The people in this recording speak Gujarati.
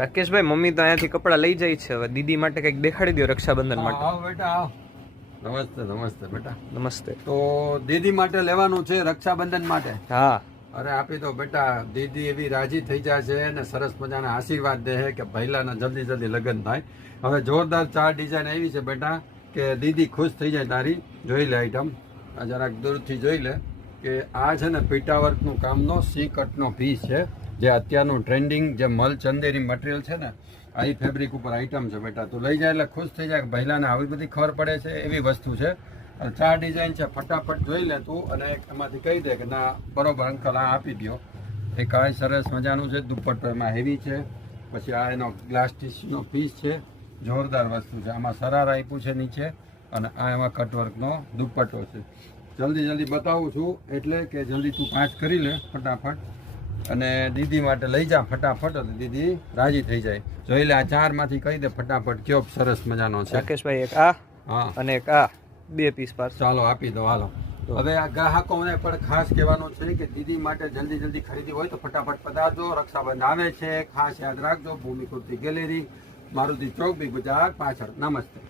રાકેશભાઈ, મમ્મી તો અહીંયાથી કપડાં લઈ જાય છે, હવે દીદી માટે કંઈક દેખાડી દો રક્ષાબંધન માટે. આવો બેટા આવો. નમસ્તે નમસ્તે બેટા. નમસ્તે. તો દીદી માટે લેવાનું છે રક્ષાબંધન માટે. હા. અરે આપી દો બેટા. દીદી એવી રાજી થઈ જાય છે અને સરસ મજાના આશીર્વાદ દે છે કે પહેલાના જલ્દી જલ્દી લગ્ન થાય. હવે જોરદાર 4 ડિઝાઇન આવી છે બેટા કે દીદી ખુશ થઈ જાય તારી. જોઈ લે આઈટમ, આ જરાક દૂરથી જોઈ લે કે આ છે ને પીટાવર્કનું કામનો સી કટનો પીસ છે, જે અત્યારનું ટ્રેન્ડિંગ જે મલ ચંદેરી મટીરિયલ છે ને, આ ફેબ્રિક ઉપર આઈટમ છે બેટા. તું લઈ જાય એટલે ખુશ થઈ જાય કે પહેલાને આવી બધી ખબર પડે છે એવી વસ્તુ છે. 4 ડિઝાઇન છે, ફટાફટ જોઈ લે તું અને એમાંથી કહી દે કે ના બરોબર અંકલ આ આપી દો. એક આ સરસ મજાનું છે, દુપટ્ટો એમાં હેવી છે. પછી આ એનો ગ્લાસ ટીસ્યુનો પીસ છે, જોરદાર વસ્તુ છે. આમાં સરારા આપ્યું છે નીચે અને આ એમાં કટવર્કનો દુપટ્ટો છે. જલ્દી જલ્દી બતાવું છું એટલે કે જલ્દી તું 5 કરી લે ફટાફટ અને દીદી માટે લઈ જા ફટાફટ, અને દીદી રાજી થઈ જાય. જોઈ લે આ 4 માંથી કહી દે ફટાફટ કયો સરસ મજાનો છે. રાકેશભાઈ, એક આ હા અને એક આ 2 પીસ પાર્સલ. ચાલો આપી દો હાલો. હવે આ ગ્રાહકોને પણ ખાસ કહેવાનું છે કે દીદી માટે જલ્દી જલ્દી ખરીદી હોય તો ફટાફટ પધારજો. રક્ષાબંધન આવે છે, ખાસ યાદ રાખજો. ભૂમિ કુર્તી ગેલેરી, મારુતિ ચોક, બી બજાર પાછળ. નમસ્તે.